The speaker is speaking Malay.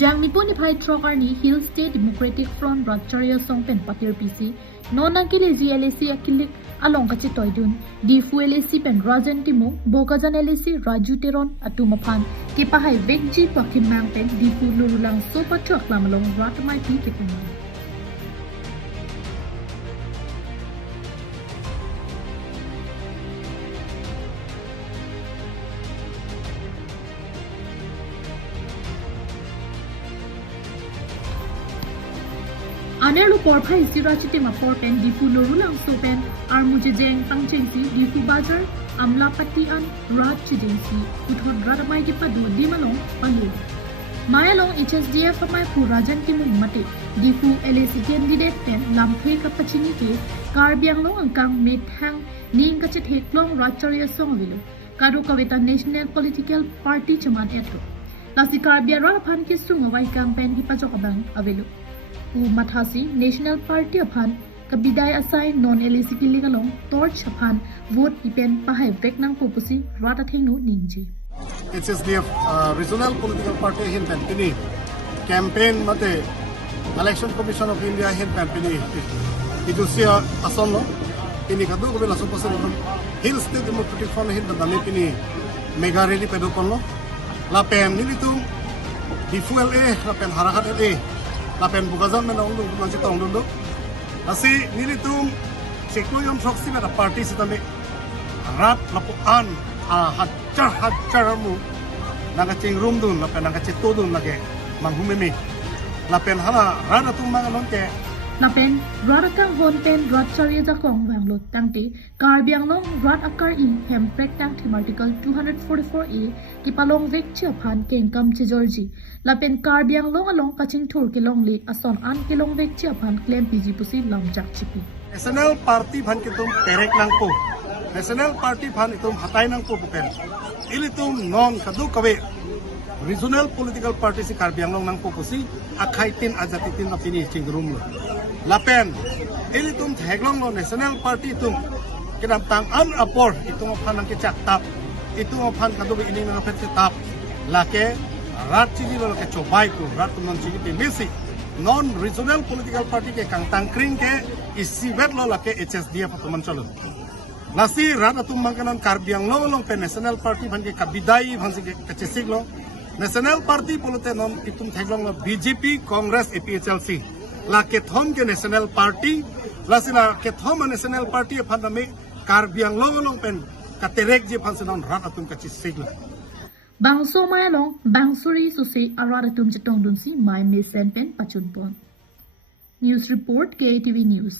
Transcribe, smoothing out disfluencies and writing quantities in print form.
Jang nipon ni Bhai Trokarni Hill State Democratic Front ratchari asong pen patir PC nona kile GLAC akilik along kachi toidun di LAC pen Rajan Timo Bogajan LAC Raju Teron atumaphan kipahai vekji pakimang pen di lurulang sopa truck lamalong rat amaipi kepaman. Anelu porphai sirachite maporten difu lorulang sopen armu chejeng tangchengsi difu bazar amlapati an rat chejengsi uthon radamai ki padu dimalong palu mayalong HSDF amai pu rajan timu mate difu LAC candidate pen lamphe kapachini ke karbiang long angkang methang ning kachet heklong ratchari asong vilu kadu kaweta national political party chaman etro lasi karbiang raphan ki sungawai campaign ki pajok abang avelu Mathasi National Party upon Kabidai asai non-LAC kiligalong torch upon vote ipen pahay vek ng pupusi rata thengnu ningji. HSDF regional political party hinpen pini campaign mate Election Commission of India hinpen pini itu sia asong no pini kadu ko bela sopo Hill State Democratic Front hinpen dami pini mega rally pedokon no lapen nilitung di FULA lapen harakat LA lapen bukazan mena undung manci tong dundo asi nilitum sekuyom proxy meta party sitame rat lapuan hajar mu naga cing room dun lapen naga ceto dun lage manghumimi lapen hala rada tum mangalon ke lapen rat akang honpen rat chari jakong banglo tangte karbiang long rat akar in hemprek tang thim article 244A ki palong vek chaphan kengkam che Georgie lapen karbiang long along kaching thur kilong li ason an kilong vek chaphan claim PG pusi lamjak chipi national party bhan kitum terek nang po national party bhan itum hatay nang po pupen ilitum non kadu kawe regional political party si karbiang long nang po pusi akhaitin ajatitin apini chingrum lo lapen ilitum theglong lo national party itum kinam tang an apor itum phan nang kichak tap itum phan kadu ini nang phet tap lake rat chigi lo ke chobai ko rat non chigi pe misi non regional political party ke kang tangkring ke isi bet lo lake HSDF atuman chalo nasi rat atum mangkanan karbiang lo long pe national party bhan ke kabidai bhan ke kachesik lo national party polote non itum theglong lo BJP Congress APHLC lake thom ke national party lasila ke thom national party phaname karbiang lo long pen katerek je phan senon rat atum kachesik lo Bangso mayalong bangsuri susi arada tum chetong dunsi my mesen pen pachunpon. News report KTV News.